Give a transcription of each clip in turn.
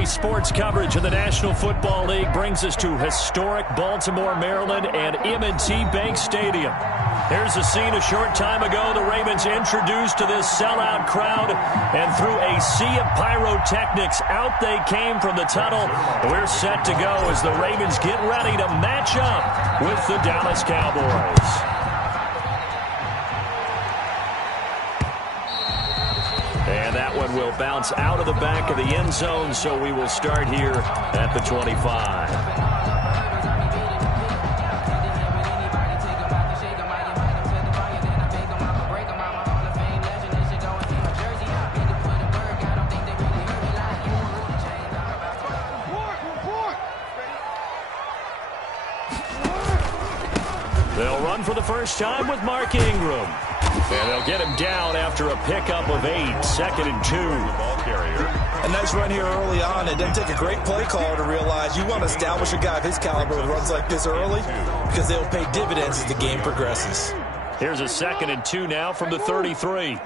Today's sports coverage of the National Football League brings us to historic Baltimore, Maryland, and M&T Bank Stadium. Here's a scene a short time ago. The Ravens introduced to this sellout crowd, and through a sea of pyrotechnics, out they came from the tunnel. We're set to go as the Ravens get ready to match up with the Dallas Cowboys. And that one will bounce out of the back of the end zone, so we will start here at the 25. They'll run for the first time with Mark Ingram. And they'll get him down after a pickup of 8, 2nd and 2. A nice run here early on. It doesn't take a great play caller to realize you want to establish a guy of his caliber with runs like this early because they'll pay dividends as the game progresses. Here's a 2nd and 2 now from the 33.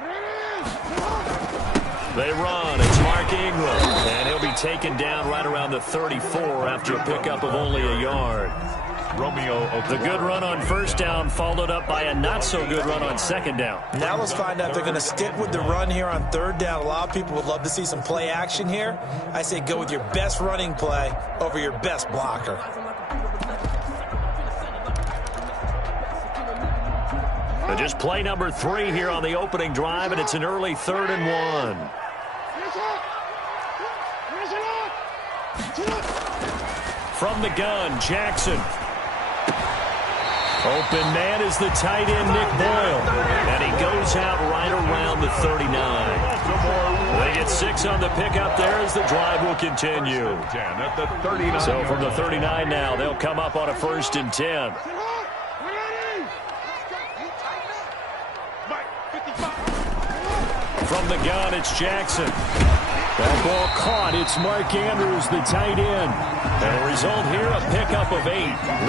They run. It's Mark Ingram. And he'll be taken down right around the 34 after a pickup of only a yard. The good run on first down followed up by a not-so-good run on second down. Now let's find out if they're going to stick with the run here on third down. A lot of people would love to see some play action here. I say go with your best running play over your best blocker. But just play number 3 here on the opening drive, and it's an early 3rd and 1. From the gun, Jackson. Open man is the tight end, Nick Boyle. And he goes out right around the 39. They get 6 on the pickup there as the drive will continue. So from the 39 now, they'll come up on a 1st and 10. From the gun, it's Jackson. That ball caught. It's Mark Andrews, the tight end. And a result here, a pickup of 8.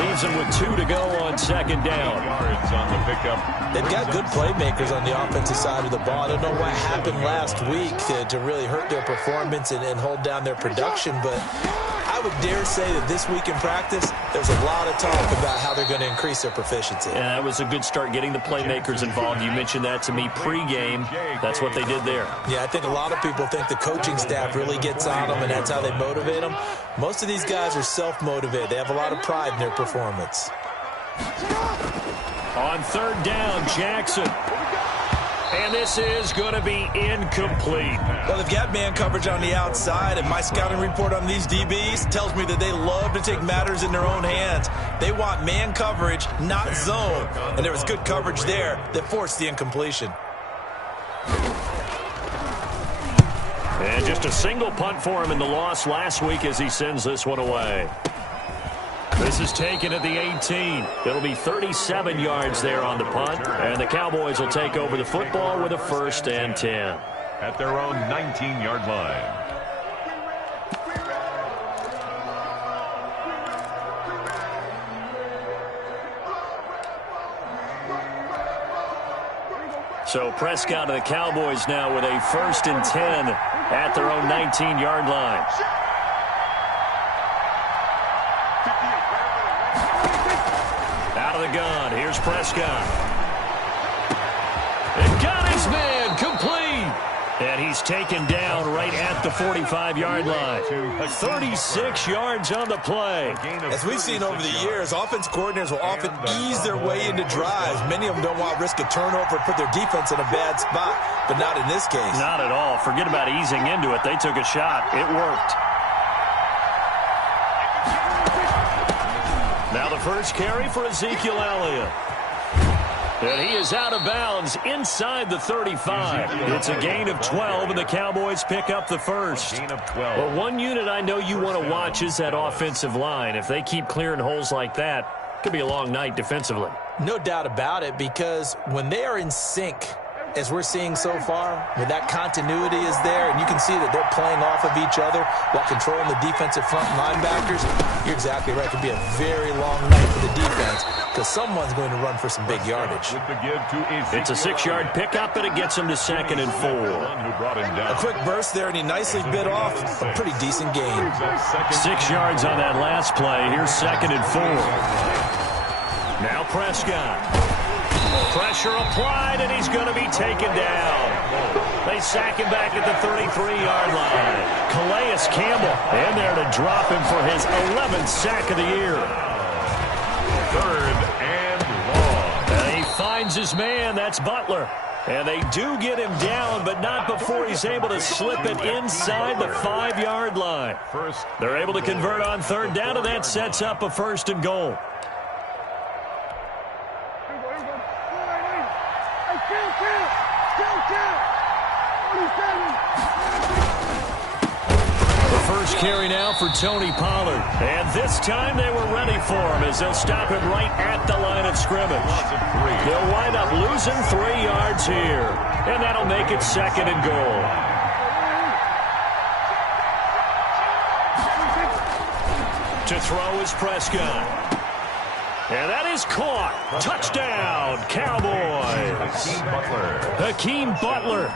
Leaves him with 2 to go on second down. Yards on the pickup. They've got good playmakers on the offensive side of the ball. I don't know what happened last week to really hurt their performance and hold down their production, but I would dare say that this week in practice, there's a lot of talk about how they're going to increase their proficiency. And that was a good start getting the playmakers involved. You mentioned that to me pregame. That's what they did there. Yeah, I think a lot of people think the coaching staff really gets on them, and that's how they motivate them. Most of these guys are self-motivated. They have a lot of pride in their performance. On third down, Jackson. And this is going to be incomplete. Well, they've got man coverage on the outside, and my scouting report on these DBs tells me that they love to take matters in their own hands. They want man coverage, not zone. And there was good coverage there that forced the incompletion. And just a single punt for him in the loss last week as he sends this one away. This is taken at the 18. It'll be 37 yards there on the punt, and the Cowboys will take over the football with a 1st and 10. At their own 19-yard line. So Prescott and the Cowboys now with a 1st and 10 at their own 19-yard line. Out of the gun, here's Prescott. And got his man, complete. And he's taken down right at the 45-yard line. 36 yards on the play. As we've seen over the years, offense coordinators will often ease their way into drives. Many of them don't want to risk a turnover or put their defense in a bad spot, but not in this case. Not at all. Forget about easing into it. They took a shot. It worked. Now the first carry for Ezekiel Elliott. And he is out of bounds inside the 35. It's a gain of 12, and the Cowboys pick up the first. Gain of 12. Well, one unit I know you want to watch is that offensive line. If they keep clearing holes like that, it could be a long night defensively. No doubt about it, because when they are in sync, as we're seeing so far, when that continuity is there, and you can see that they're playing off of each other while controlling the defensive front linebackers, you're exactly right. It could be a very long night for the defense because someone's going to run for some big yardage. It's a 6-yard pickup, and it gets him to 2nd and 4. A quick burst there, and he nicely bit off a pretty decent gain. 6 yards on that last play. Here's 2nd and 4. Now Prescott. Pressure applied, and he's going to be taken down. They sack him back at the 33-yard line. Calais Campbell in there to drop him for his 11th sack of the year. 3rd and long. And he finds his man. That's Butler. And they do get him down, but not before he's able to slip it inside the 5-yard line. They're able to convert on 3rd down, and that sets up a 1st and goal. The first carry now for Tony Pollard. And this time they were ready for him as they'll stop him right at the line of scrimmage. They'll wind up losing 3 yards here. And that'll make it 2nd and goal. To throw is Prescott. And that is caught. Touchdown, Cowboys. Hakeem Butler,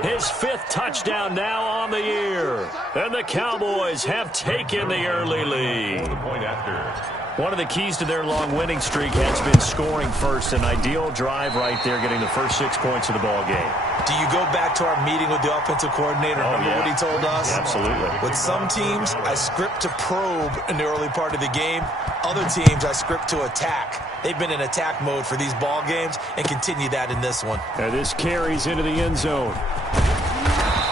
his 5th touchdown now on the year. And the Cowboys have taken the early lead. One of the keys to their long winning streak has been scoring first. An ideal drive right there, getting the first 6 points of the ball game. Do you go back to our meeting with the offensive coordinator? Remember what he told us? Absolutely. With some teams, I script to probe in the early part of the game. Other teams, I script to attack. They've been in attack mode for these ball games and continue that in this one. And this carries into the end zone.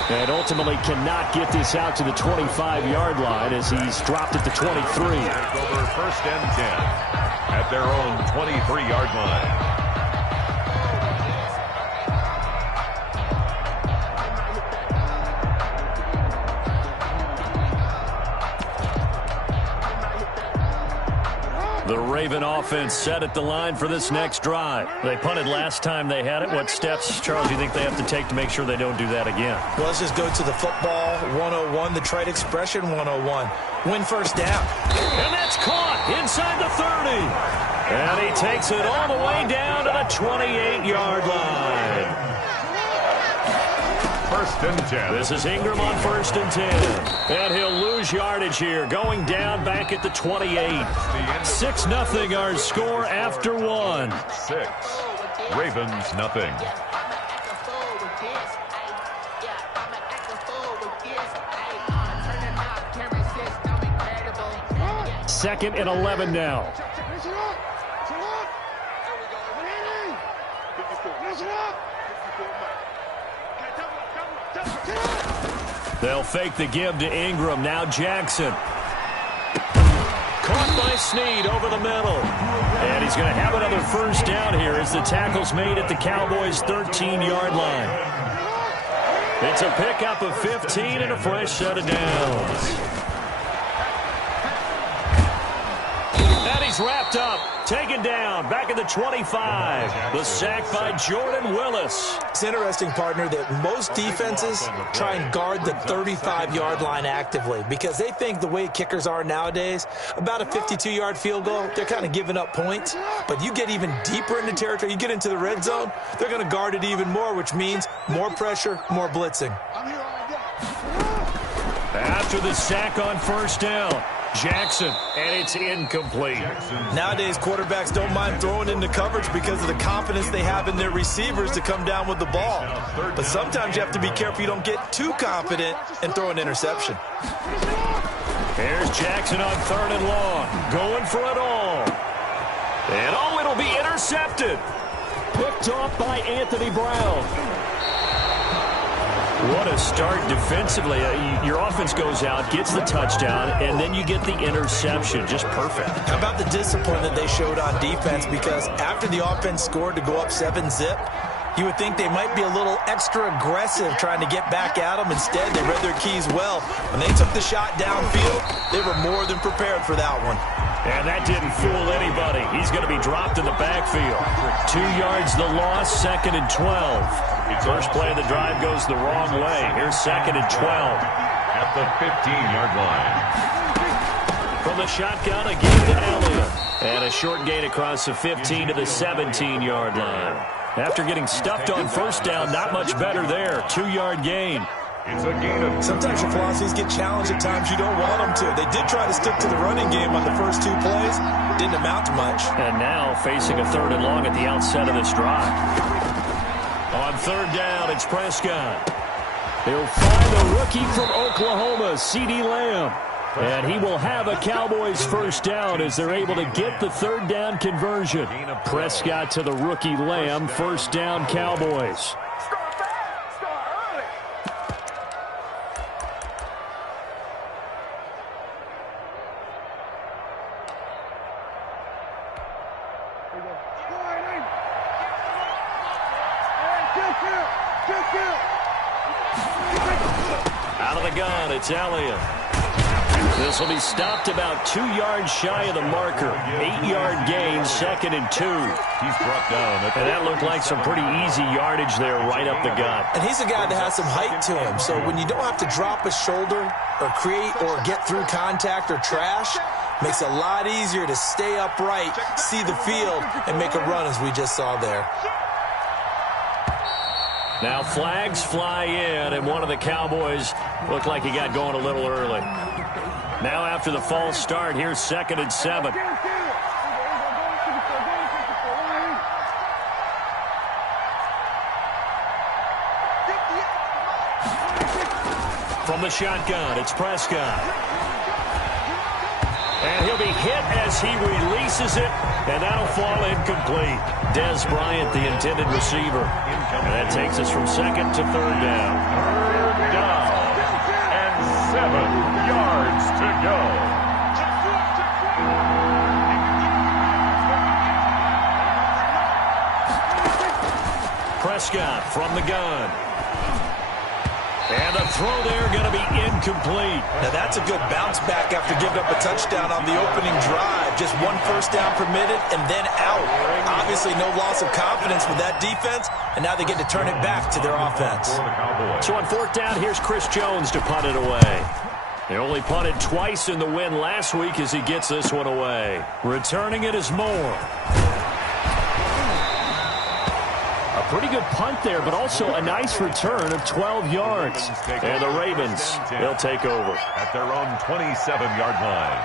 And ultimately cannot get this out to the 25-yard line as he's dropped at the 23. Over 1st and 10 at their own 23-yard line. The Raven offense set at the line for this next drive. They punted last time they had it. What steps, Charles, do you think they have to take to make sure they don't do that again? Well, let's just go to the football 101, the trade expression 101. Win 1st down. And that's caught inside the 30. And he takes it all the way down to the 28-yard line. 1st and 10. This is Ingram on 1st and 10. And he'll lose yardage here, going down back at the 28. 6-0 our score after 1. 6. Ravens nothing. 2nd and 11 now. They'll fake the give to Ingram. Now Jackson. Caught by Snead over the middle. And he's going to have another 1st down here as the tackle's made at the Cowboys' 13-yard line. It's a pickup of 15 and a fresh set of downs. And he's wrapped up. Taken down, back at the 25. The sack by Jordan Willis. It's interesting, partner, that most defenses try and guard the 35-yard line actively because they think the way kickers are nowadays, about a 52-yard field goal, they're kind of giving up points. But you get even deeper into territory, you get into the red zone, they're going to guard it even more, which means more pressure, more blitzing. After the sack on 1st down, Jackson, and it's incomplete. Nowadays, quarterbacks don't mind throwing into coverage because of the confidence they have in their receivers to come down with the ball. But sometimes you have to be careful you don't get too confident and throw an interception. Here's Jackson on 3rd and long, going for it all. And oh, it'll be intercepted. Picked off by Anthony Brown. What a start defensively. Your offense goes out, gets the touchdown, and then you get the interception. Just perfect. How about the discipline that they showed on defense? Because after the offense scored to go up 7-zip, you would think they might be a little extra aggressive trying to get back at them. Instead, they read their keys well. When they took the shot downfield, they were more than prepared for that one. And that didn't fool anybody. He's going to be dropped in the backfield. 2 yards the loss, 2nd and 12. First play of the drive goes the wrong way. Here's 2nd and 12. At the 15-yard line. From the shotgun, again to Elliott. And a short gain across the 15 to the 17-yard line. After getting stuffed on first down, not much better there. 2-yard gain. It's a gain of... Sometimes your philosophies get challenged at times you don't want them to. They did try to stick to the running game on the first 2 plays. Didn't amount to much. And now facing a 3rd and long at the outset of this drive. On 3rd down, it's Prescott. He'll find the rookie from Oklahoma, CeeDee Lamb. And he will have a Cowboys first down as they're able to get the 3rd down conversion. Prescott to the rookie Lamb, first down Cowboys. Out of the gun, it's Elliott. This will be stopped about 2 yards shy of the marker. 8-yard gain, 2nd and 2. He's brought down. And that looked like some pretty easy yardage there right up the gut. And he's a guy that has some height to him. So when you don't have to drop a shoulder or create or get through contact or trash, makes it a lot easier to stay upright, see the field, and make a run as we just saw there. Now flags fly in, and one of the Cowboys looked like he got going a little early. Now after the false start, here's 2nd and 7. From the shotgun, it's Prescott. And he'll be hit as he releases it, and that'll fall incomplete. Des Bryant, the intended receiver. And that takes us from 2nd to 3rd down. 3rd down. And 7 yards to go. Prescott from the gun. And the throw there going to be incomplete. Now that's a good bounce back after giving up a touchdown on the opening drive. Just 1 first down permitted and then out. Obviously no loss of confidence with that defense, and now they get to turn it back to their offense. So on 4th down, here's Chris Jones to punt it away. They only punted twice in the win last week as he gets this one away. Returning it is Moore. Pretty good punt there, but also a nice return of 12 yards. And the Ravens, they'll take over. At their own 27-yard line.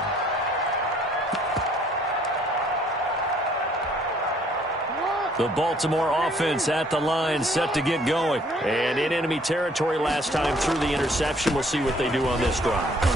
The Baltimore offense at the line, set to get going. And in enemy territory last time through the interception. We'll see what they do on this drive.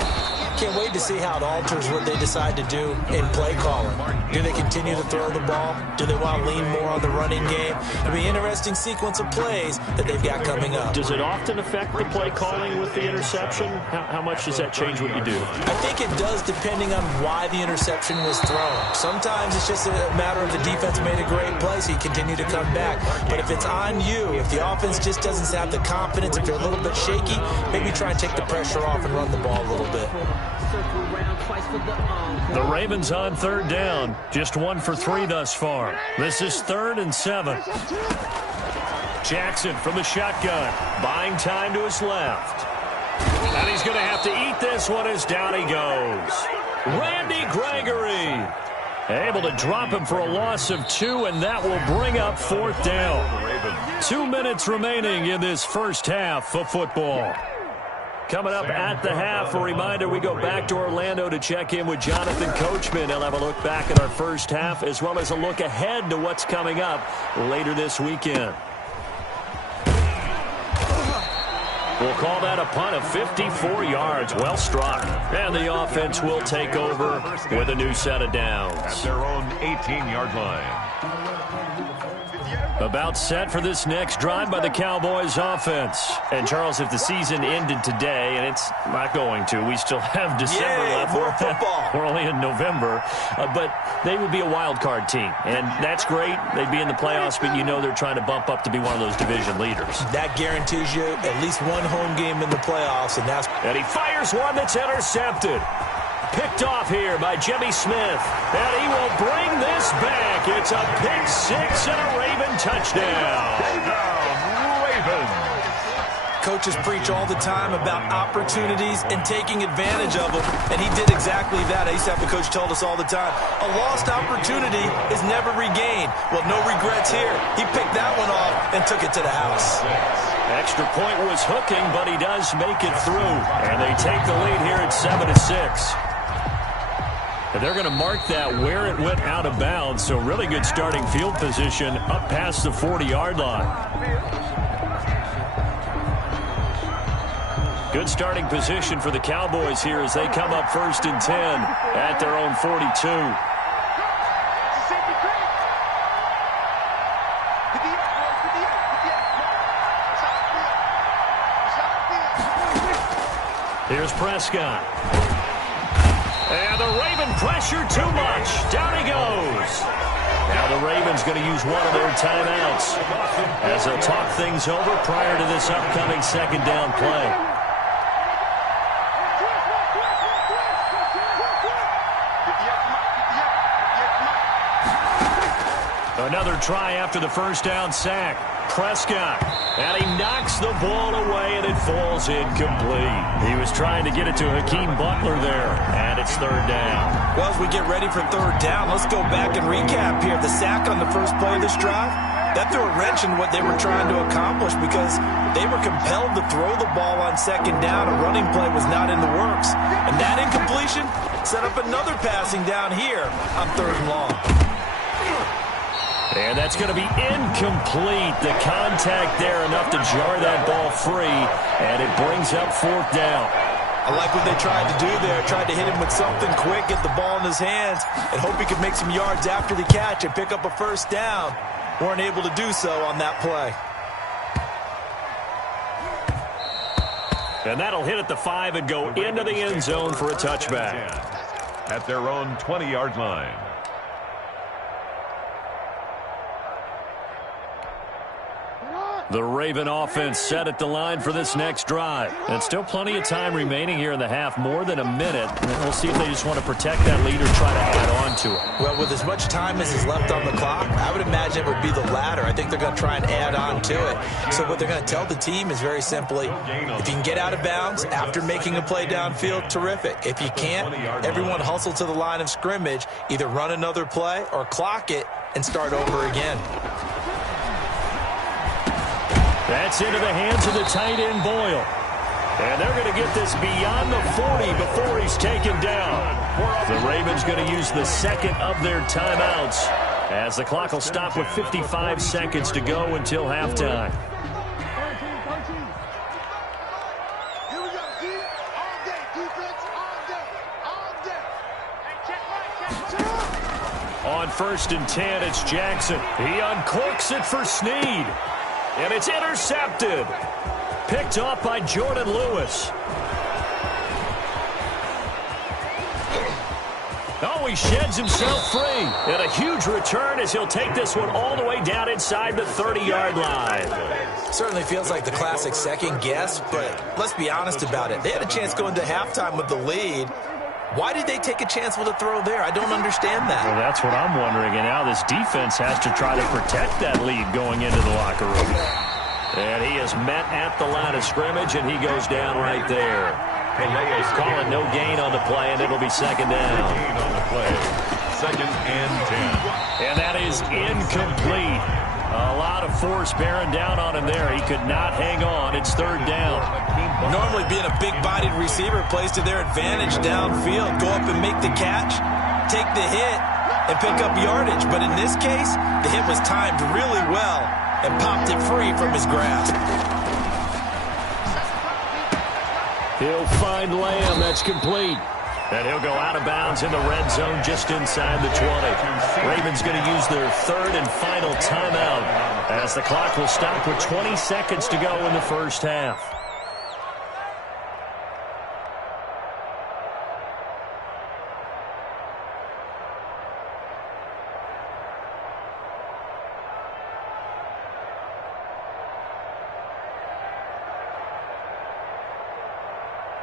Can't wait to see how it alters what they decide to do in play calling. Do they continue to throw the ball? Do they want to lean more on the running game? It'll be an interesting sequence of plays that they've got coming up. Does it often affect the play calling with the interception? How much does that change what you do? I think it does depending on why the interception was thrown. Sometimes it's just a matter of the defense made a great play, so you continue to come back. But if it's on you, if the offense just doesn't have the confidence, if they're a little bit shaky, maybe try and take the pressure off and run the ball a little bit. The Ravens on 3rd down. Just 1 for 3 thus far. This is 3rd and 7. Jackson from the shotgun. Buying time to his left. And he's going to have to eat this one as down he goes. Randy Gregory. Able to drop him for a loss of 2, and that will bring up 4th down. 2 minutes remaining in this first half of football. Coming up at the half, a reminder, we go back to Orlando to check in with Jonathan Coachman. He'll have a look back at our first half as well as a look ahead to what's coming up later this weekend. We'll call that a punt of 54 yards. Well struck. And the offense will take over with a new set of downs. At their own 18-yard line. About set for this next drive by the Cowboys offense. And, Charles, if the season ended today, and it's not going to, we still have December left. More football. We're only in November. But they would be a wild card team. And that's great. They'd be in the playoffs, but you know they're trying to bump up to be one of those division leaders. That guarantees you at least one home game in the playoffs, and he fires one that's intercepted. Picked off here by Jimmy Smith. And he will bring this back It's a pick six and a Raven touchdown. Ravens. Coaches preach all the time about opportunities and taking advantage of them, and he did exactly that. I used to have a coach tell us all the time, a lost opportunity is never regained. Well, no regrets here. He picked that one off and took it to the house. Extra point was hooking, but he does make it through. And they take the lead here at 7-6. And they're going to mark that where it went out of bounds, so really good starting field position up past the 40-yard line. Good starting position for the Cowboys here as they come up 1st and 10 at their own 42. Here's Prescott. And the Raven pressure too much. Down he goes. Now the Ravens going to use one of their timeouts as they'll talk things over prior to this upcoming second down play. Another try after the first down sack. Prescott, and he knocks the ball away, and it falls incomplete. He was trying to get it to Hakeem Butler there, and it's 3rd down. Well, as we get ready for 3rd down, let's go back and recap here. The sack on the first play of this drive, that threw a wrench in what they were trying to accomplish because they were compelled to throw the ball on 2nd down. A running play was not in the works. And that incompletion set up another passing down here on 3rd and long. And that's going to be incomplete. The contact there enough to jar that ball free, and it brings up 4th down. I like what they tried to do there. Tried to hit him with something quick, get the ball in his hands, and hope he could make some yards after the catch and pick up a 1st down. Weren't able to do so on that play. And that'll hit at the 5 and go into the end zone for a touchback. At their own 20-yard line. The Raven offense set at the line for this next drive. And still plenty of time remaining here in the half, more than a minute. And we'll see if they just want to protect that lead or try to add on to it. Well, with as much time as is left on the clock, I would imagine it would be the latter. I think they're going to try and add on to it. So what they're going to tell the team is very simply, if you can get out of bounds after making a play downfield, terrific. If you can't, everyone hustle to the line of scrimmage, either run another play or clock it and start over again. That's into the hands of the tight end, Boyle. And they're going to get this beyond the 40 before he's taken down. The Ravens going to use the second of their timeouts as the clock will stop with 55 seconds to go until halftime. On 1st and 10, it's Jackson. He uncorks it for Snead. And it's intercepted. Picked off by Jordan Lewis. Oh, he sheds himself free. And a huge return as he'll take this one all the way down inside the 30-yard line. Certainly feels like the classic second guess, but let's be honest about it. They had a chance going to halftime with the lead. Why did they take a chance with a throw there? I don't understand that. Well, that's what I'm wondering. And now this defense has to try to protect that lead going into the locker room. And he is met at the line of scrimmage, and he goes down right there. He's calling no gain on the play, and it'll be 2nd down. Gain on the play. 2nd and 10. And that is incomplete. A lot of force bearing down on him there. He could not hang on. It's 3rd down. Normally being a big-bodied receiver plays to their advantage downfield. Go up and make the catch, take the hit, and pick up yardage. But in this case, the hit was timed really well and popped it free from his grasp. He'll find Lamb. That's complete. And he'll go out of bounds in the red zone just inside the 20. Ravens going to use their 3rd and final timeout as the clock will stop with 20 seconds to go in the first half.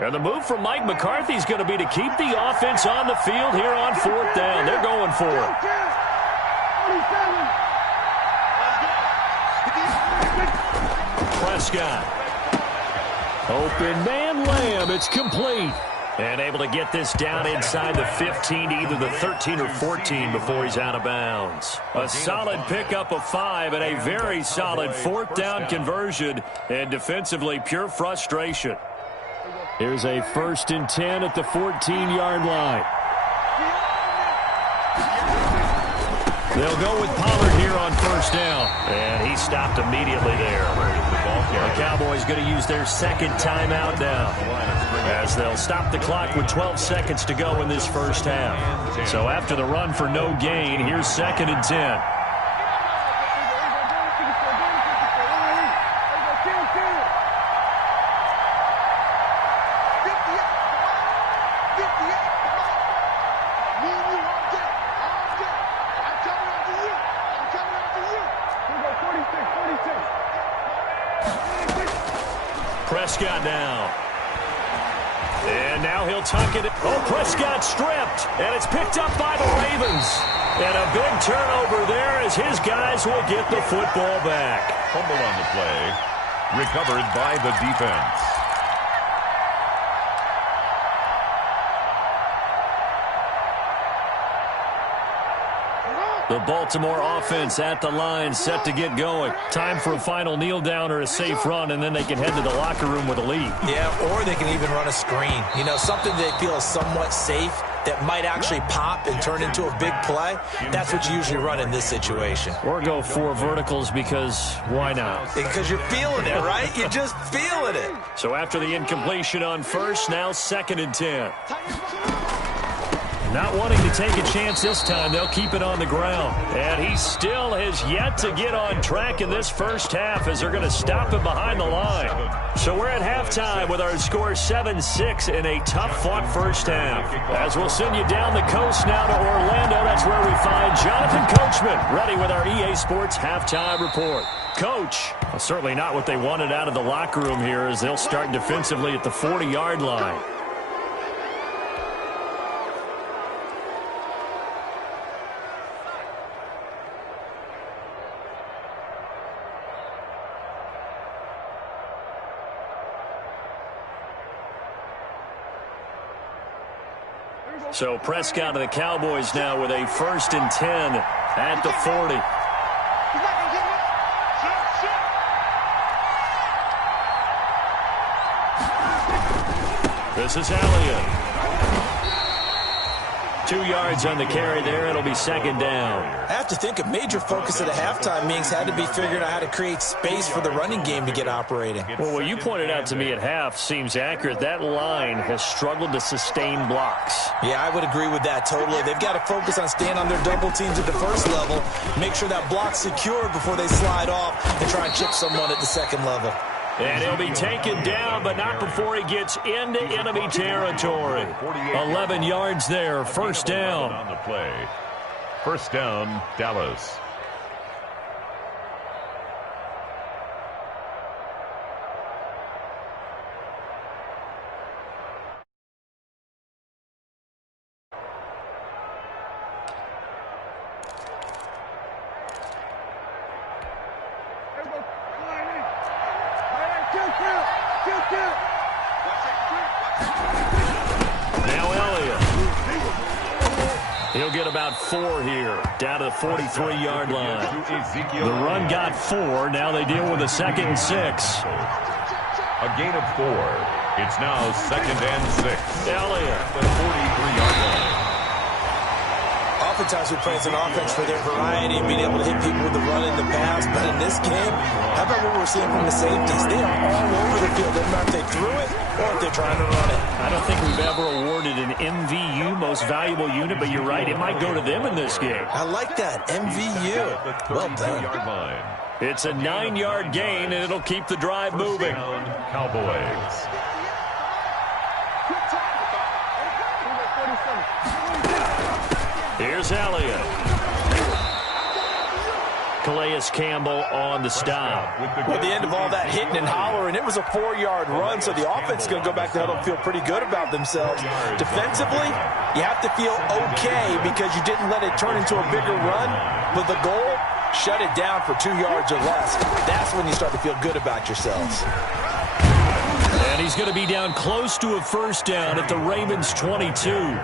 And the move from Mike McCarthy is going to be to keep the offense on the field here on 4th down. They're going for it. Prescott. Open man Lamb. It's complete. And able to get this down inside the 15 to either the 13 or 14 before he's out of bounds. A solid pickup of 5 and a very solid 4th down conversion. And defensively, pure frustration. Here's a 1st and 10 at the 14-yard line. They'll go with Pollard here on 1st down. And he stopped immediately there. The Cowboys going to use their 2nd timeout now, as they'll stop the clock with 12 seconds to go in this 1st half. So after the run for no gain, here's 2nd and 10. Prescott now. And now he'll tuck it. Oh, Prescott stripped. And it's picked up by the Ravens. And a big turnover there as his guys will get the football back. Fumble on the play. Recovered by the defense. The Baltimore offense at the line, set to get going. Time for a final kneel down or a safe run, and then they can head to the locker room with a lead. Yeah, or they can even run a screen. You know, something they feel is somewhat safe that might actually pop and turn into a big play. That's what you usually run in this situation. Or go 4 verticals because why not? Because you're feeling it, right? You're just feeling it. So after the incompletion on 1st, now 2nd and 10. Not wanting to take a chance this time, they'll keep it on the ground. And he still has yet to get on track in this 1st half as they're going to stop him behind the line. So we're at halftime with our score 7-6 in a tough-fought 1st half. As we'll send you down the coast now to Orlando, that's where we find Jonathan Coachman, ready with our EA Sports halftime report. Coach, certainly not what they wanted out of the locker room here as they'll start defensively at the 40-yard line. So Prescott and the Cowboys now with a 1st and 10 at the 40. This is Elliott. 2 yards on the carry there. It'll be 2nd down. I have to think a major focus at a halftime means had to be figuring out how to create space for the running game to get operating. Well, what you pointed out to me at half seems accurate. That line has struggled to sustain blocks. Yeah, I would agree with that totally. They've got to focus on staying on their double teams at the 1st level, make sure that block's secure before they slide off and try and chip someone at the 2nd level. And he'll be taken down, but not before he gets into enemy territory. 11 yards there, 1st down. On the play. 1st down, Dallas. Now Elliott. He'll get about 4 here, down to the 43-yard line. The run got 4. Now they deal with a 2nd and 6. A gain of 4. It's now 2nd and 6. Elliott. At the 43-yard line. Oftentimes we praise an offense for their variety and being able to hit people with the run and the pass. But in this game, how about what we're seeing from the safeties? They are all over the field. Doesn't matter if they threw it or if they're trying to run it. I don't think we've ever awarded an MVU, most valuable unit, but you're right, it might go to them in this game. I like that, MVU. Well done. It's a 9-yard gain, and it'll keep the drive moving. Cowboys. Here's Elliott. Calais Campbell on the stop. Well, at the end of all that hitting and hollering, it was a 4-yard run, so the offense is going to go back to huddle and feel pretty good about themselves. Defensively, you have to feel okay because you didn't let it turn into a bigger run, but the goal Shut it down for 2 yards or less. That's when you start to feel good about yourselves. And he's going to be down close to a first down at the Ravens' 22.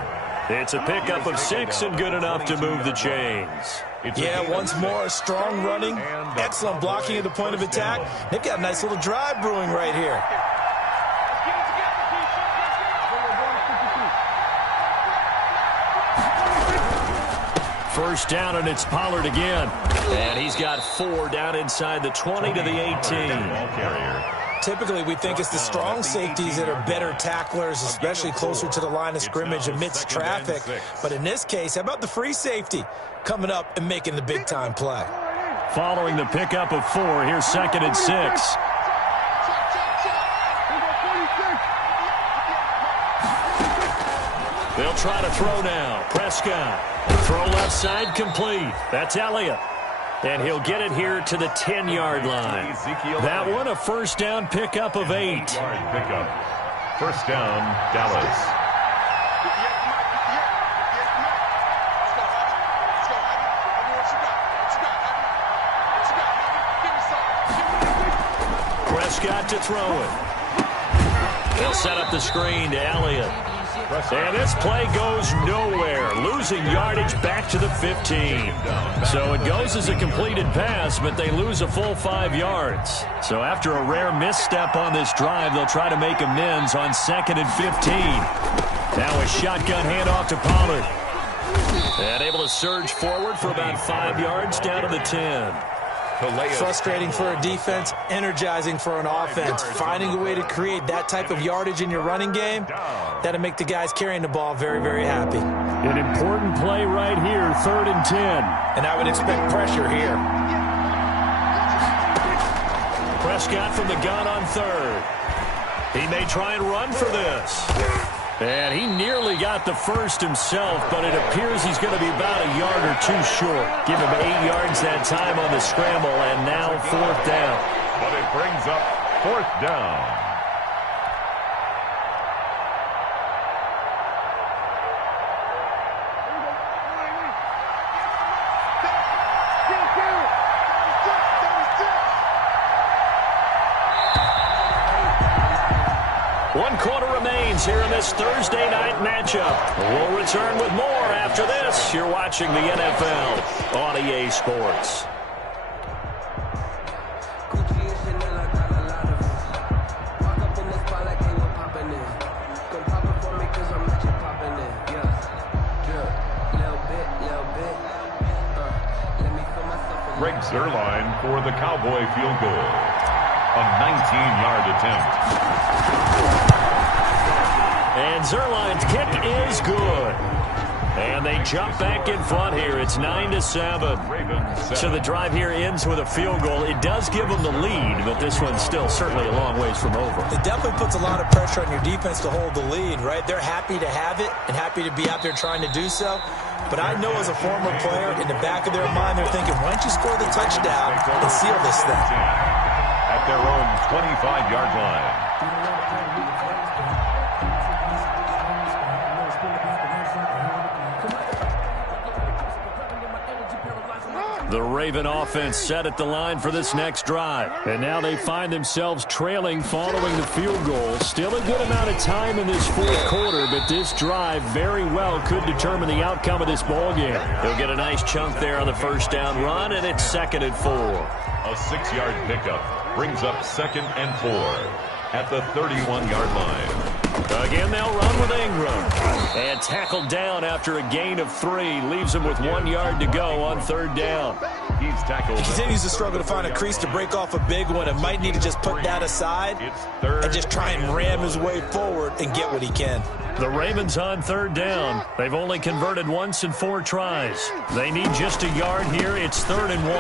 It's a pickup of 6 and good enough to move the chains. Yeah, once more, strong running, excellent blocking at the point of attack. They've got a nice little drive brewing right here. First down, and it's Pollard again. And he's got 4 down inside the 20 to the 18. Typically, we think it's the strong safeties that are better tacklers, especially closer to the line of scrimmage amidst traffic. But in this case, how about the free safety coming up and making the big-time play? Following the pickup of 4, here's 2nd and 6. They'll try to throw now. Prescott. Throw left side complete. That's Elliott. And he'll get it here to the 10-yard line. That one, a first down pickup of 8. First down, Dallas. Prescott to throw it. They'll set up the screen to Elliott. And this play goes nowhere, losing yardage back to the 15. So it goes as a completed pass, but they lose a full 5 yards. So after a rare misstep on this drive, they'll try to make amends on 2nd and 15. Now a shotgun handoff to Pollard. And able to surge forward for about 5 yards down to the 10. Frustrating for a defense, energizing for an offense. Finding a way to create that type of yardage in your running game, that'll make the guys carrying the ball very, very happy. An important play right here, 3rd and 10. And I would expect pressure here. Prescott from the gun on 3rd. He may try and run for this. And he nearly got the first himself, but it appears he's going to be about a yard or 2 short. Give him 8 yards that time on the scramble, and now 4th down. But it brings up 4th down. One quarter remains here in this Thursday night matchup. We'll return with more after this. You're watching the NFL on EA Sports. Greg Zuerlein for the Cowboy field goal. A 19-yard attempt. And Zuerlein's kick is good. And they jump back in front here. It's 9-7. So the drive here ends with a field goal. It does give them the lead, but this one's still certainly a long ways from over. It definitely puts a lot of pressure on your defense to hold the lead, right? They're happy to have it and happy to be out there trying to do so. But I know as a former player, in the back of their mind, they're thinking, why don't you score the touchdown and seal this thing? At their own 25-yard line. The Raven offense set at the line for this next drive. And now they find themselves trailing following the field goal. Still a good amount of time in this 4th quarter, but this drive very well could determine the outcome of this ball game. They'll get a nice chunk there on the first down run, and it's 2nd and 4. A 6-yard pickup brings up 2nd and 4 at the 31-yard line. Again, they'll run with Ingram. And tackled down after a gain of 3. Leaves him with 1 yard to go on 3rd down. He's tackled. He continues to struggle to find a crease to break off a big one and might need to just put that aside and just try and ram his way forward and get what he can. The Ravens on 3rd down. They've only converted once in 4 tries. They need just a yard here. It's 3rd and 1.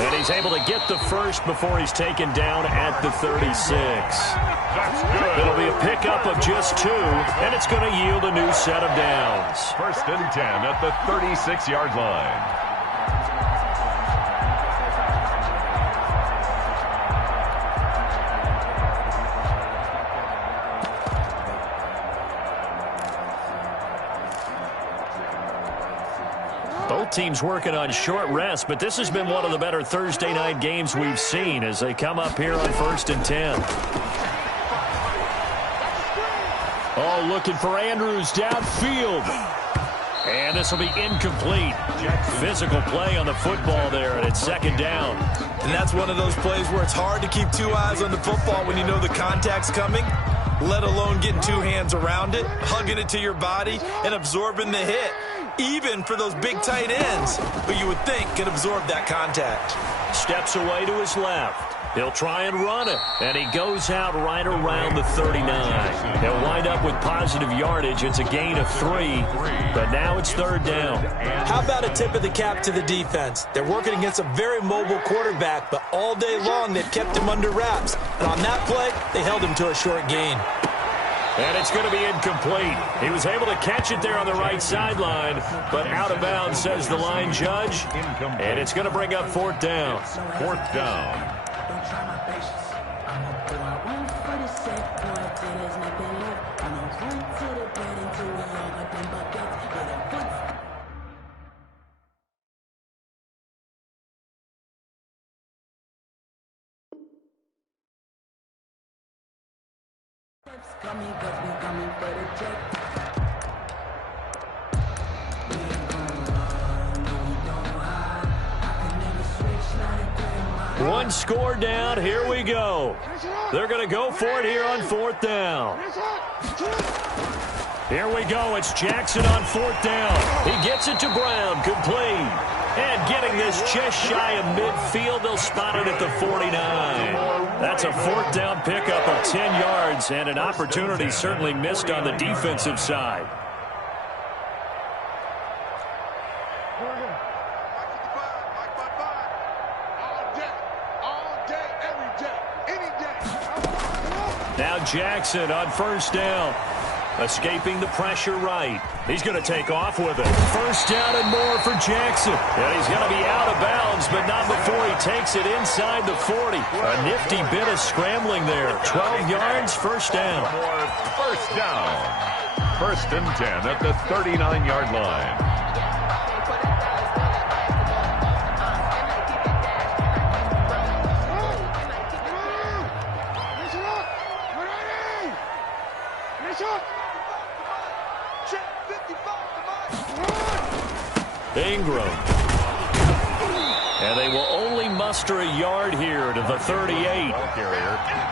And he's able to get the first before he's taken down at the 36. That's good. It'll be a pickup of just 2, and it's going to yield a new set of downs. 1st and 10 at the 36-yard line. Both Both teams working on short rest, but this has been one of the better Thursday night games we've seen as they come up here on 1st and 10. Oh, looking for Andrews downfield. And this will be incomplete. Physical play on the football there, and it's 2nd down. And that's one of those plays where it's hard to keep 2 eyes on the football when you know the contact's coming, let alone getting 2 hands around it, hugging it to your body, and absorbing the hit, even for those big tight ends who you would think could absorb that contact. Steps away to his left. He'll try and run it, and he goes out right around the 39. He'll wind up with positive yardage. It's a gain of 3, but now it's 3rd down. How about a tip of the cap to the defense? They're working against a very mobile quarterback, but all day long they've kept him under wraps. And on that play, they held him to a short gain. And it's going to be incomplete. He was able to catch it there on the right sideline, but out of bounds, says the line judge. And it's going to bring up 4th down. 4th down. One score down. Here we go. They're going to go for it here on 4th down. Here we go. It's Jackson on 4th down. He gets it to Brown. Complete. And getting this just shy of midfield. They'll spot it at the 49. That's a 4th down pickup of 10 yards and an opportunity certainly missed on the defensive side. Now Jackson on 1st down. Escaping the pressure right. He's going to take off with it. 1st down and more for Jackson. And he's going to be out of bounds, but not before he takes it inside the 40. A nifty bit of scrambling there. 12 yards, 1st down. 1st down. 1st and 10 at the 39-yard line. Ingram. And they will only muster a yard here to the 38.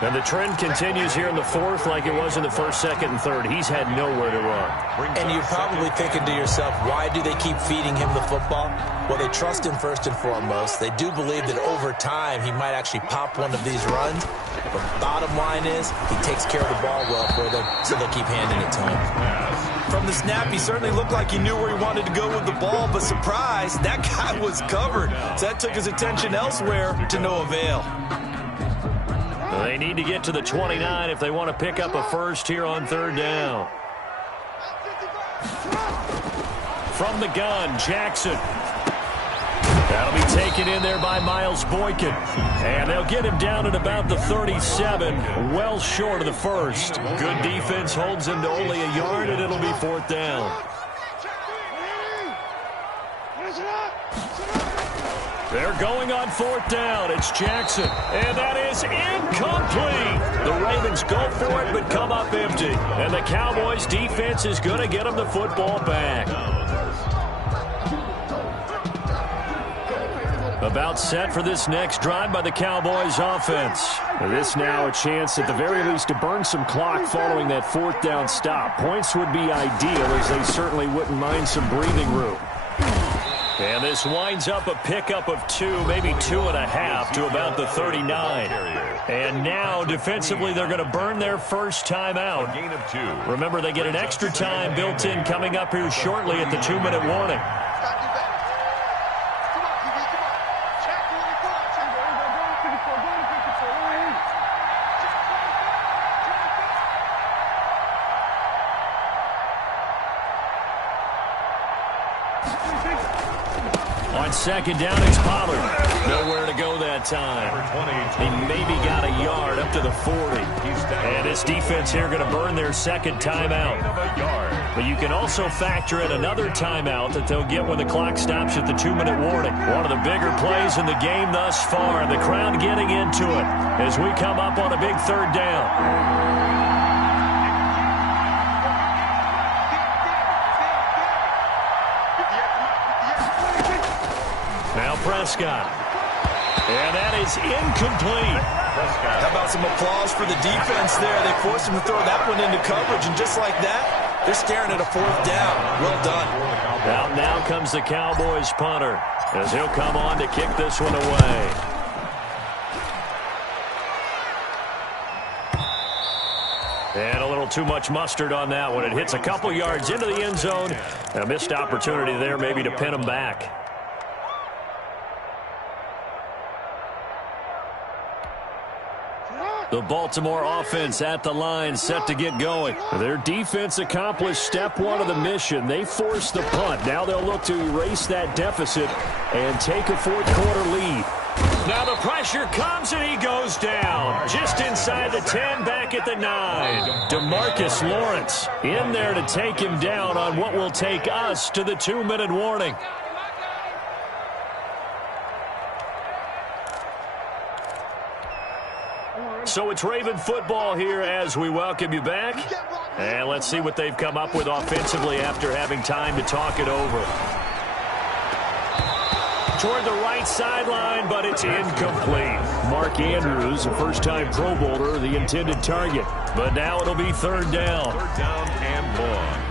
And the trend continues here in the 4th like it was in the 1st, 2nd, and 3rd. He's had nowhere to run. And you're probably thinking to yourself, why do they keep feeding him the football? Well, they trust him first and foremost. They do believe that over time he might actually pop one of these runs. But bottom line is he takes care of the ball well for them, so they'll keep handing it to him. From the snap, he certainly looked like he knew where he wanted to go with the ball, but surprise, that guy was covered. So that took his attention elsewhere to no avail. They need to get to the 29 if they want to pick up a first here on 3rd down. From the gun, Jackson. That'll be taken in there by Miles Boykin. And they'll get him down at about the 37, well short of the 1st. Good defense holds him to only a yard, and it'll be 4th down. They're going on 4th down. It's Jackson. And that is incomplete. The Ravens go for it, but come up empty. And the Cowboys defense is going to get them the football back. About set for this next drive by the Cowboys offense. This now a chance at the very least to burn some clock following that 4th down stop. Points would be ideal as they certainly wouldn't mind some breathing room. And this winds up a pickup of 2, maybe 2.5 to about the 39. And now defensively they're going to burn their first time out. Gain of 2. Remember, they get an extra time built in coming up here shortly at the 2-minute warning. On 2nd down, it's Pollard. Nowhere to go that that time. He maybe got a yard up to the 40. And this defense here going to burn their second timeout. But you can also factor in another timeout that they'll get when the clock stops at the 2-minute warning. One of the bigger plays in the game thus far. The crowd getting into it as we come up on a big third down. Prescott. And that is incomplete. How about some applause for the defense there? They forced him to throw that one into coverage, and just like that, they're staring at a 4th down. Well done. Out now comes the Cowboys punter as he'll come on to kick this one away. And a little too much mustard on that one. It hits a couple yards into the end zone. A missed opportunity there maybe to pin him back. The Baltimore offense at the line, set to get going. Their defense accomplished step one of the mission. They forced the punt. Now they'll look to erase that deficit and take a fourth-quarter lead. Now the pressure comes, and he goes down. Just inside the 10, back at the 9. DeMarcus Lawrence in there to take him down on what will take us to the 2-minute warning. So it's Raven football here as we welcome you back. And let's see what they've come up with offensively after having time to talk it over. Toward the right sideline, but it's incomplete. Mark Andrews, a first-time Pro Bowler, the intended target. But now it'll be third down. Third down and long.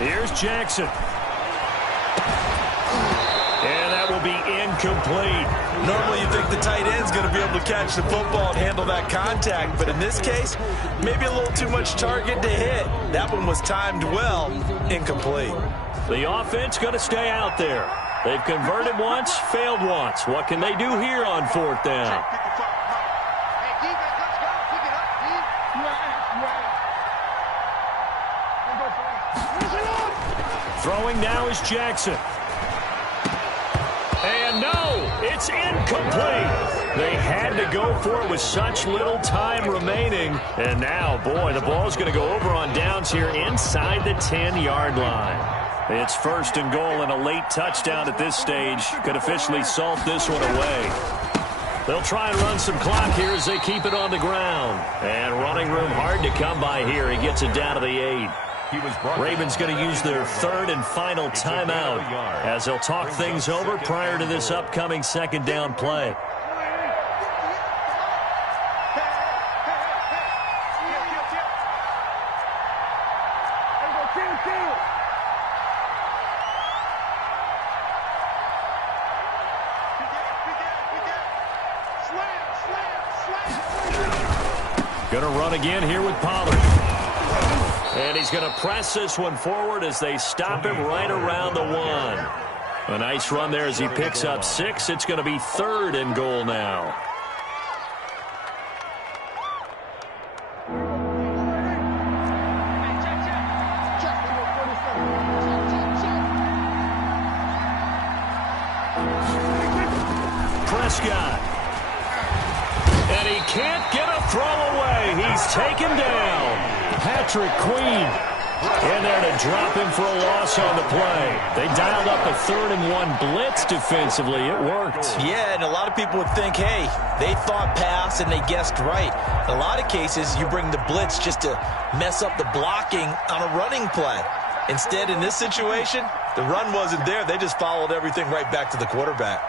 Here's Jackson. And that will be incomplete. Normally you think the tight end's going to be able to catch the football and handle that contact, but in this case, maybe a little too much target to hit. That one was timed well, incomplete. The offense going to stay out there. They've converted once, failed once. What can they do here on 4th down? Throwing now is Jackson. And no, it's incomplete. They had to go for it with such little time remaining. And now, boy, the ball's going to go over on downs here inside the 10-yard line. It's 1st and goal, and a late touchdown at this stage could officially salt this one away. They'll try and run some clock here as they keep it on the ground. And running room hard to come by here. He gets it down to the 8. Ravens going to use their 3rd and final timeout as they'll talk things over prior to this upcoming 2nd down play. Going to run again here with Pollard. And he's going to press this one forward as they stop him right around the 1. A nice run there as he picks up 6. It's going to be 3rd and goal now. Prescott. And he can't get a throw away. He's taken down. Patrick Queen in there to drop him for a loss on the play. They dialed up a 3rd and 1 blitz defensively. It worked. Yeah, and a lot of people would think, hey, they thought pass and they guessed right. In a lot of cases, you bring the blitz just to mess up the blocking on a running play. Instead, in this situation, the run wasn't there. They just followed everything right back to the quarterback.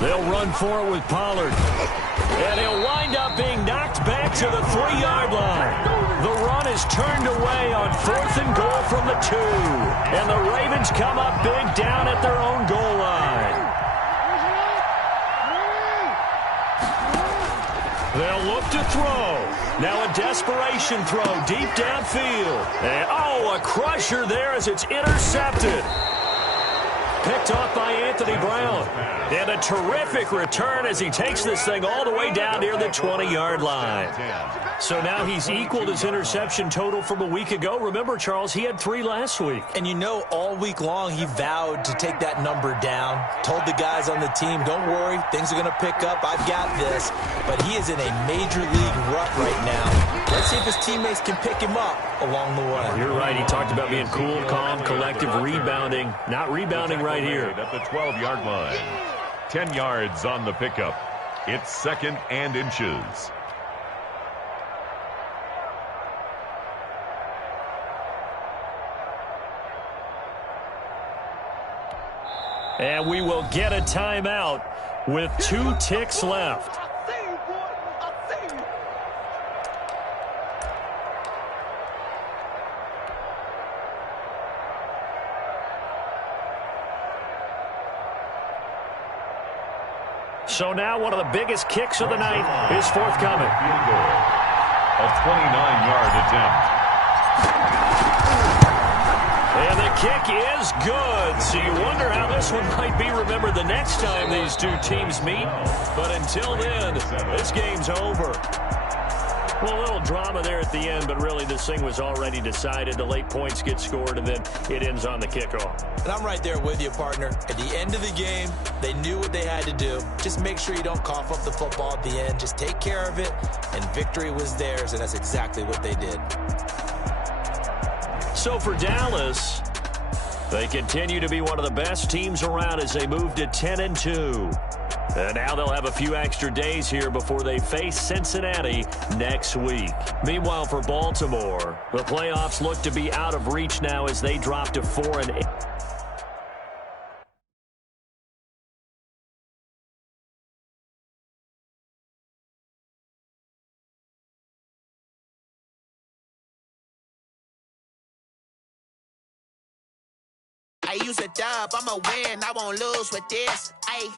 They'll run for it with Pollard. And he'll wind up being knocked back to the 3-yard line. The run is turned away on 4th and goal from the 2. And the Ravens come up big down at their own goal line. They'll look to throw. Now a desperation throw deep downfield. And, a crusher there as it's intercepted. Picked off by Anthony Brown. And a terrific return as he takes this thing all the way down near the 20-yard line. So now he's equaled his interception total from a week ago. Remember, Charles, he had 3 last week. And you know, all week long he vowed to take that number down. Told the guys on the team, don't worry, things are going to pick up. I've got this. But he is in a major league rut right now. Let's see if his teammates can pick him up along the way. You're right. He talked about being cool, calm, collective, rebounding. Not rebounding right here. At the 12-yard line. 10 yards on the pickup. It's 2nd and inches. And we will get a timeout with 2 ticks left. So now one of the biggest kicks of the night is forthcoming. Field goal. A 29-yard attempt. And the kick is good. So you wonder how this one might be remembered the next time these two teams meet. But until then, this game's over. Well, a little drama there at the end, but really this thing was already decided. The late points get scored, and then it ends on the kickoff. And I'm right there with you, partner. At the end of the game, they knew what they had to do. Just make sure you don't cough up the football at the end. Just take care of it, and victory was theirs, and that's exactly what they did. So for Dallas, they continue to be one of the best teams around as they move to 10-2. And now they'll have a few extra days here before they face Cincinnati next week. Meanwhile, for Baltimore, the playoffs look to be out of reach now as they drop to 4-8. I use a dub, I'ma win, I won't lose with this. Ay.